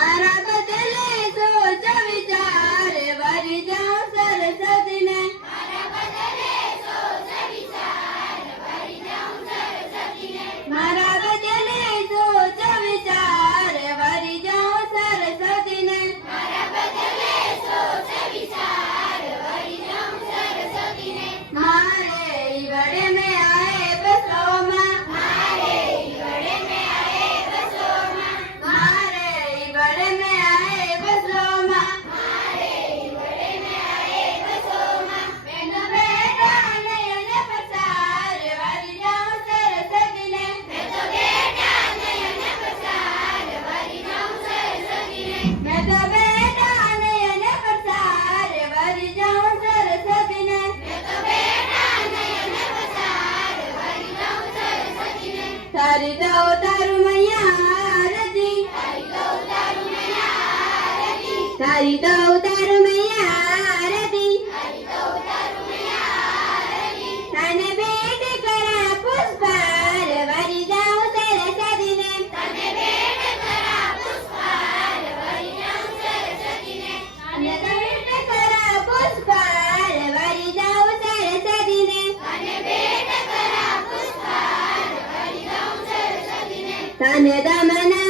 મારા બદલે સોચ વિચાર વરી જાઉં સરસ્વતીને મારા બદલે સોચ વિચાર વરી જાઉં સરસ્વતીને મારે ઈ વડે મેં આए બસોમાં મારે ઈ વડે મેં આए બસોમાં બેનો બેટા નયન પસાર વરી જાઉં સરસ્વતીને મેં તો બેટા નયન પસાર વરી જાઉં સરસ્વતીને તારી દઉં તારું મૈયા આરતી તારી દઉં તારું મૈયા આરતી તને ભેટ કરા પુષ્પાર વરી જાઉં સરસ્વતીને તને ભેટ કરા પુષ્પાર વરી જાઉં સરસ્વતીને તને દમના